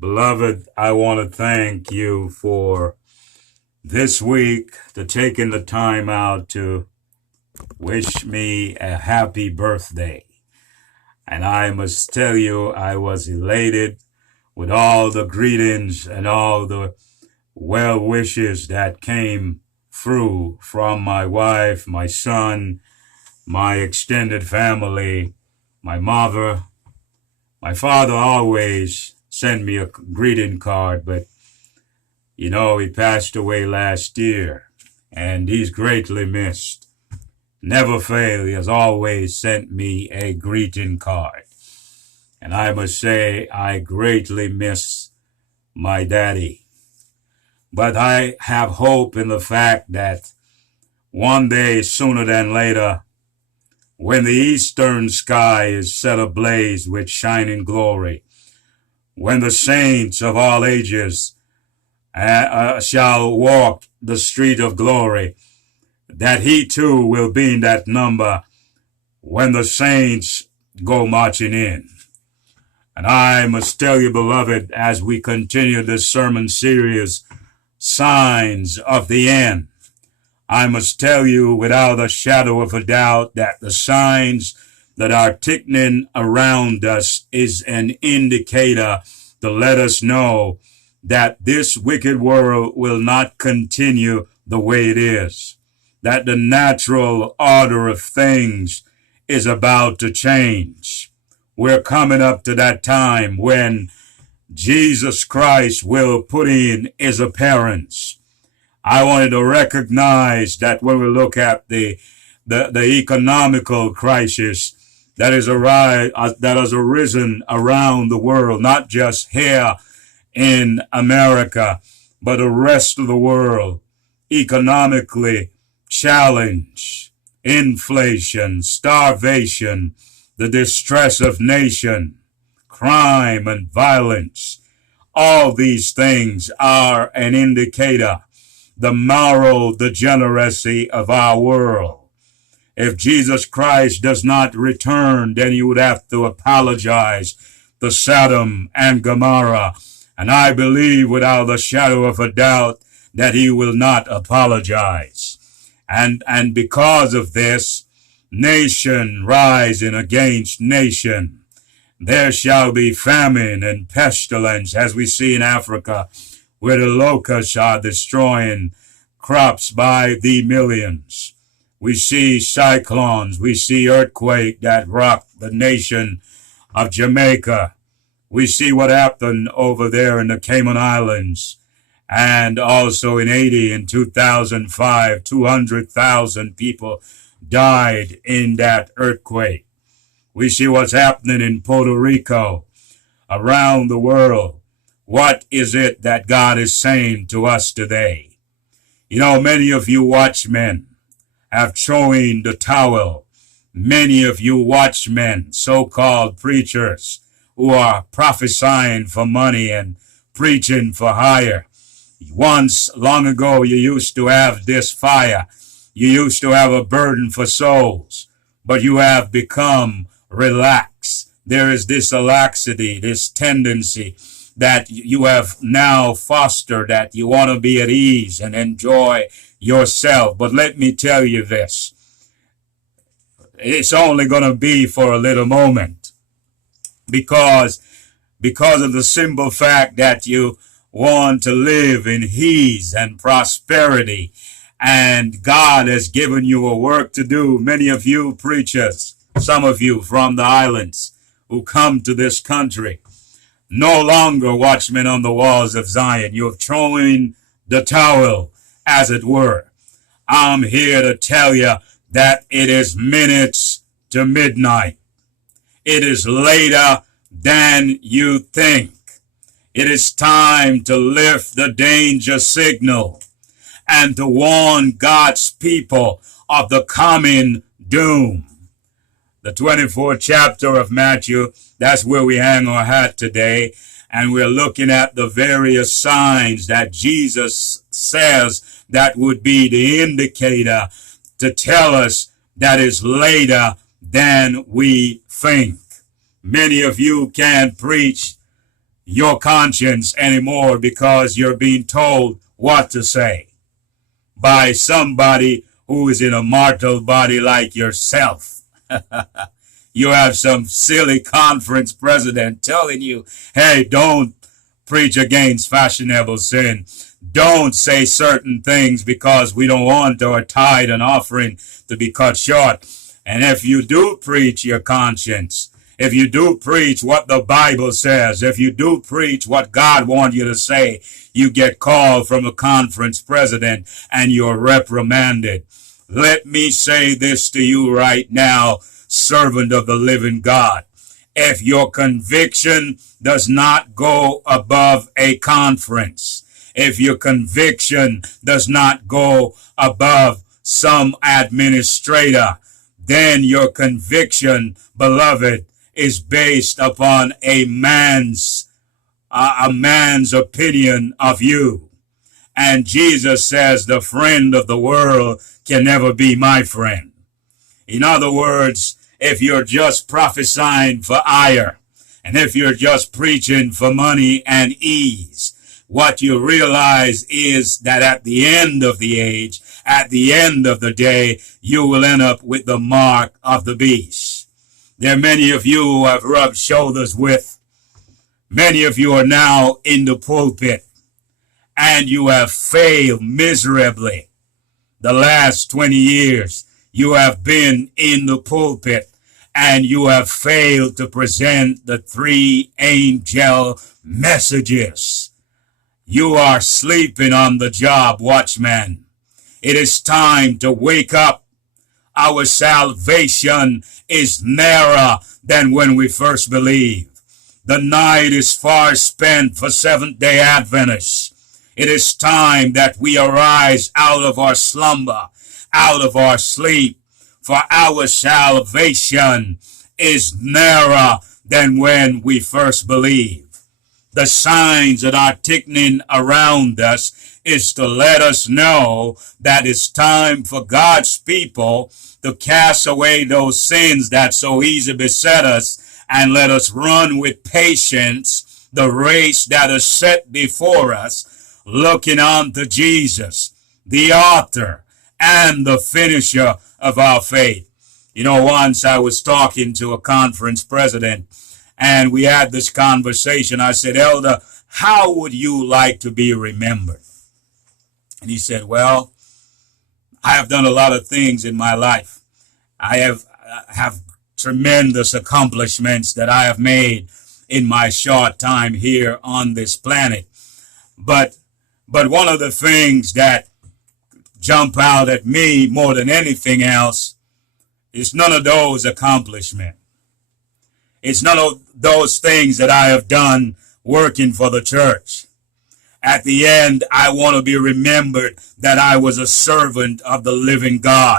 Beloved, I want to thank you for this week, to taking the time out to wish me a happy birthday. And I must tell you, I was elated with all the greetings and all the well wishes that came through from my wife, my son, my extended family, my mother. My father always sent me a greeting card, but he passed away last year, and he's greatly missed. Never fail, he has always sent me a greeting card. And I must say, I greatly miss my daddy. But I have hope in the fact that one day, sooner than later, when the eastern sky is set ablaze with shining glory, when the saints of all ages shall walk the street of glory, that he too will be in that number when the saints go marching in. And I must tell you, beloved, as we continue this sermon series, Signs of the End, I must tell you without a shadow of a doubt that the signs that are ticking around us is an indicator to let us know that this wicked world will not continue the way it is, that the natural order of things is about to change. We're coming up to that time when Jesus Christ will put in his appearance. I wanted to recognize that when we look at the economical crisis that has arisen around the world, not just here in America, but the rest of the world, economically challenged, inflation, starvation, the distress of nation, crime and violence. All these things are an indicator the moral degeneracy of our world. If Jesus Christ does not return, then he would have to apologize to Sodom and Gomorrah. And I believe without a shadow of a doubt that he will not apologize. And because of this, nation rising against nation. There shall be famine and pestilence, as we see in Africa, where the locusts are destroying crops by the millions. We see cyclones, we see earthquake that rocked the nation of Jamaica. We see what happened over there in the Cayman Islands, and also in Haiti in 2005, 200,000 people died in that earthquake. We see what's happening in Puerto Rico, around the world. What is it that God is saying to us today? Many of you watchmen have thrown the towel. Many of you watchmen, so-called preachers, who are prophesying for money and preaching for hire. Once, long ago, you used to have this fire. You used to have a burden for souls, but you have become relaxed. There is this laxity, this tendency that you have now fostered, that you want to be at ease and enjoy yourself. But let me tell you this. It's only going to be for a little moment, because of the simple fact that you want to live in ease and prosperity, and God has given you a work to do. Many of you preachers, some of you from the islands who come to this country, no longer watchmen on the walls of Zion. You have thrown the towel, as it were. I'm here to tell you that it is minutes to midnight. It is later than you think. It is time to lift the danger signal and to warn God's people of the coming doom. The 24th chapter of Matthew, that's where we hang our hat today. And we're looking at the various signs that Jesus says that would be the indicator to tell us that is later than we think. Many of you can preach your conscience anymore because you're being told what to say by somebody who is in a mortal body like yourself. You have some silly conference president telling you, hey, don't preach against fashionable sin. Don't say certain things because we don't want our tithe and offering to be cut short. And if you do preach your conscience, if you do preach what the Bible says, if you do preach what God wants you to say, you get called from a conference president and you're reprimanded. Let me say this to you right now, servant of the living God. If your conviction does not go above a conference, if your conviction does not go above some administrator, then your conviction, beloved, is based upon a man's opinion of you. And Jesus says the friend of the world can never be my friend. In other words, if you're just prophesying for ire, and if you're just preaching for money and ease, what you realize is that at the end of the age, at the end of the day, you will end up with the mark of the beast. There are many of you who have rubbed shoulders with. Many of you are now in the pulpit, and you have failed miserably. The last 20 years, you have been in the pulpit, and you have failed to present the three angel messages. You are sleeping on the job, watchman. It is time to wake up. Our salvation is nearer than when we first believed. The night is far spent for Seventh-day Adventists. It is time that we arise out of our slumber, out of our sleep, for our salvation is nearer than when we first believed. The signs that are ticking around us is to let us know that it's time for God's people to cast away those sins that so easily beset us and let us run with patience the race that is set before us, looking unto Jesus, the author and the finisher of our faith. You know, once I was talking to a conference president, and we had this conversation. I said, Elder, how would you like to be remembered? And he said, well, I have done a lot of things in my life. I have tremendous accomplishments that I have made in my short time here on this planet. But one of the things that jump out at me more than anything else is none of those accomplishments. It's none of those things that I have done working for the church. At the end, I want to be remembered that I was a servant of the living God.